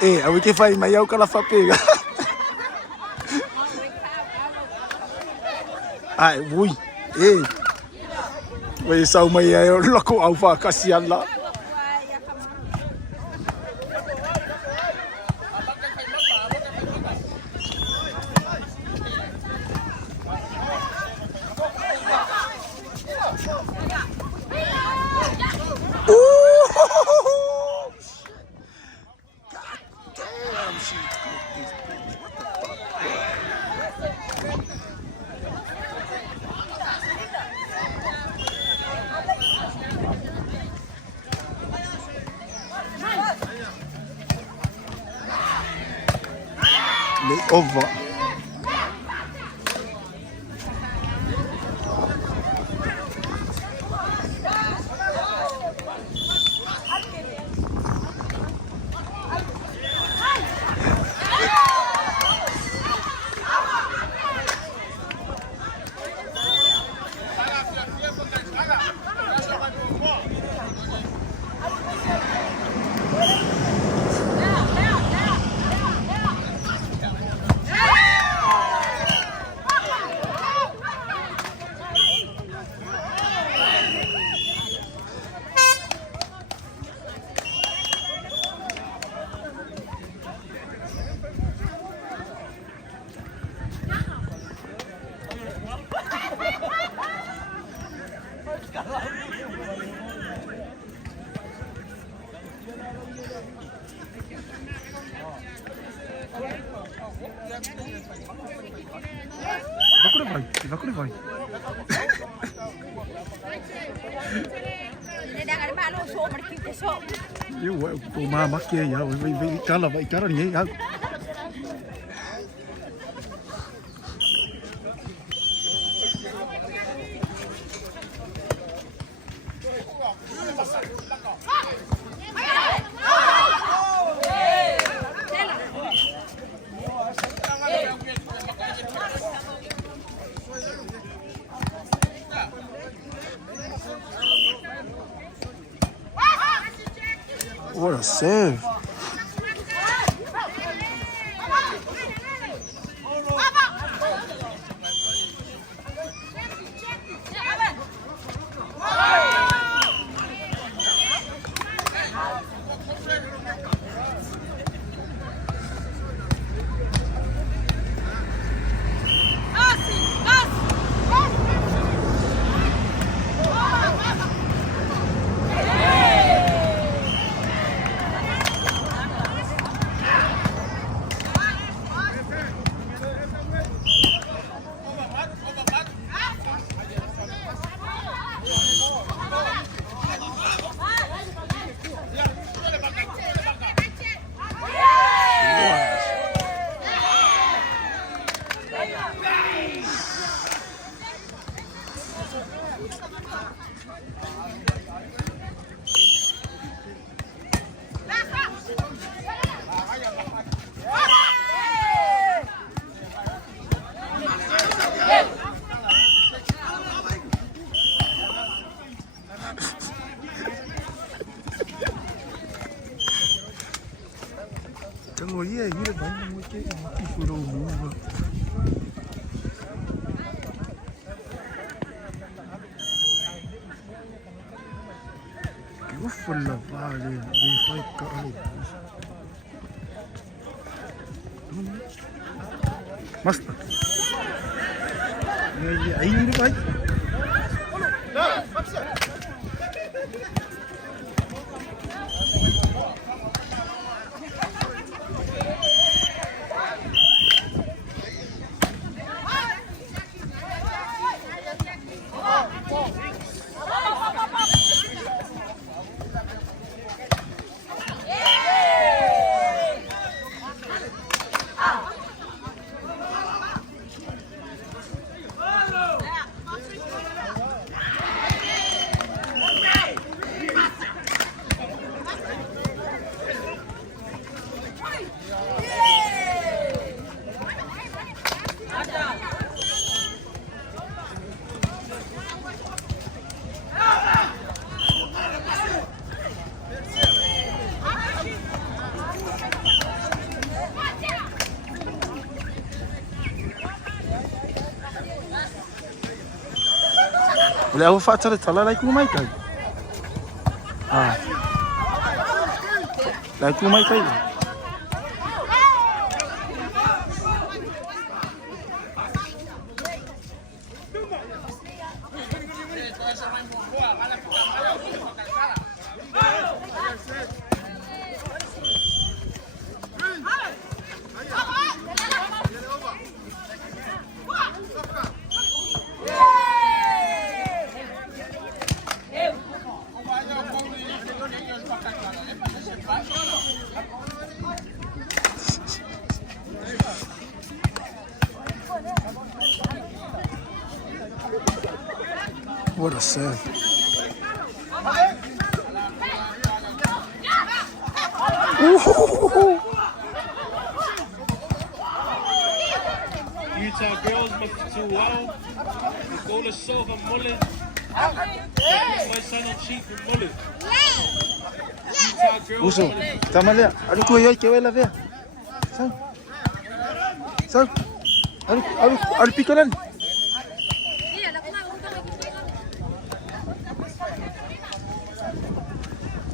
เอาวิธีไฟมาเยาก็ละฟับเองไอ้วุ้ยไว้เศร้าไม่เอาล็อกเอาฟ้า kasihan lah over Bakul vai. Eu tomar maquia ya, vai cara ninguém ya. What a save. Tengok dia, dia banyak macam mati suruh move. Full of violence, they fight God. Master. Yeah, ini ni baik. Le au whaatara tala lai ku mai kai. Ah. Lai ku mai kai. What a save. Utah girls mag to wow. De goal is zo van Mullen. Wij zijn al cheap van Mullen. Utah girls. Uso, tamale. Aru ku yo ke wela ve. Sa. Aru pikolan.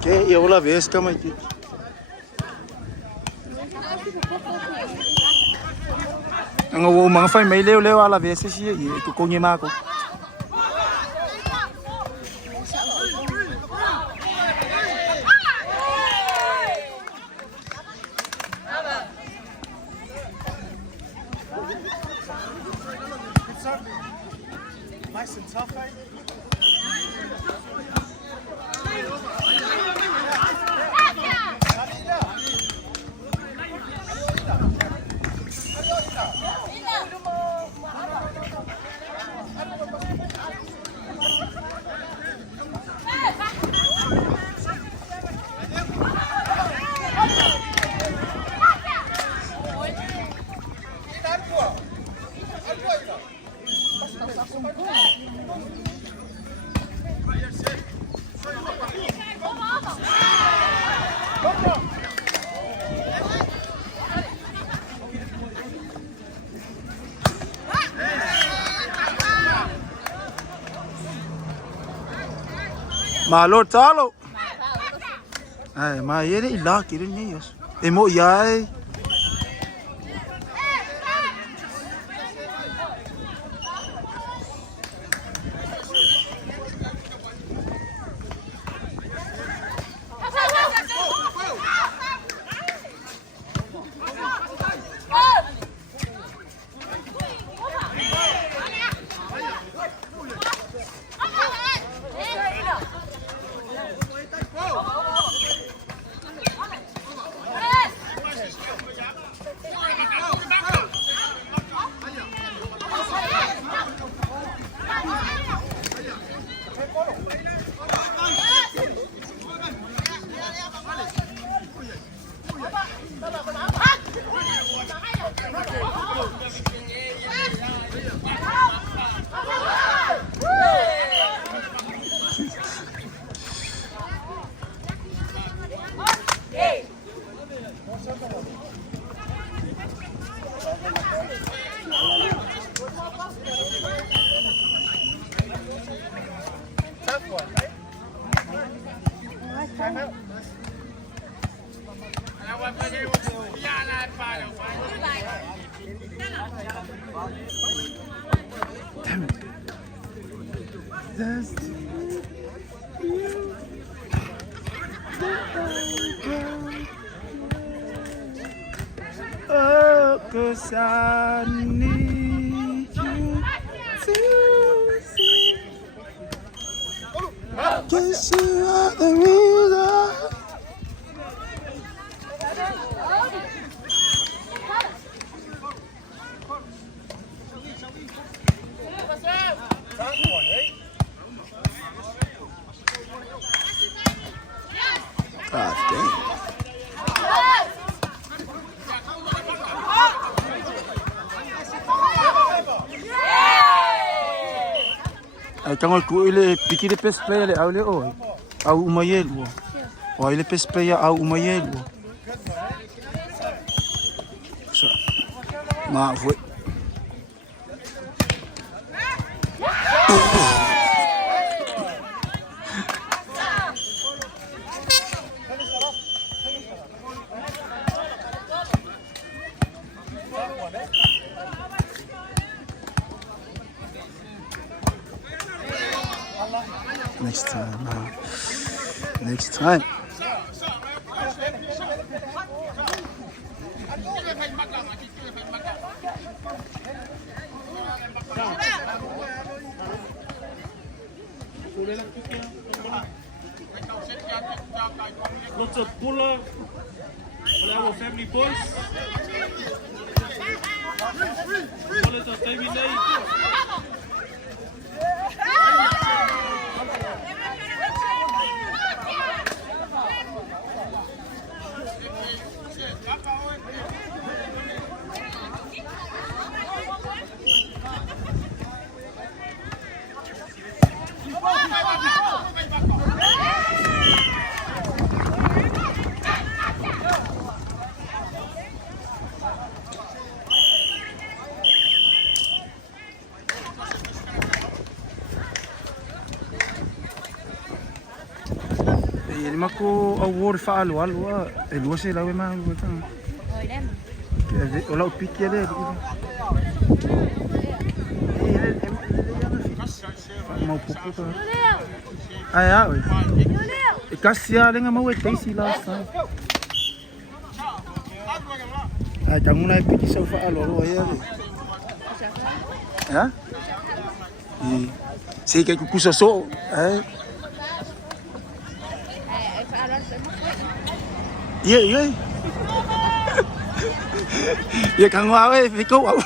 Que eu lá vez kama aqui. Ang mga fay may lew ala vez siya ko konye mako. Nice and tough, eh? Malo talo. Ay, ma yere ila kirin niya yos. Emo yay. Damn it. That's oh, 'cause I need you to see. 'Cause you are the reason. God damn. Ay tangol ku ile pikir pes play le au le o. Au umayel wo. O ile pes play au umayel wo. So. Ma foi. Next time. Next time. Lots of puller on our family boys. Mullets of Davy Nay. Ele mako award fa alu e lua se lawe ma lu ta. Oi, dem. Ola o piki ele. Mau pupu ta. Ai ai. E kasia lenga mau e teisi la sa. Ai tanguna e piki sa fa alu ro ia. Ha? Sei que kusa so, Iya. Iya kang wae fikau.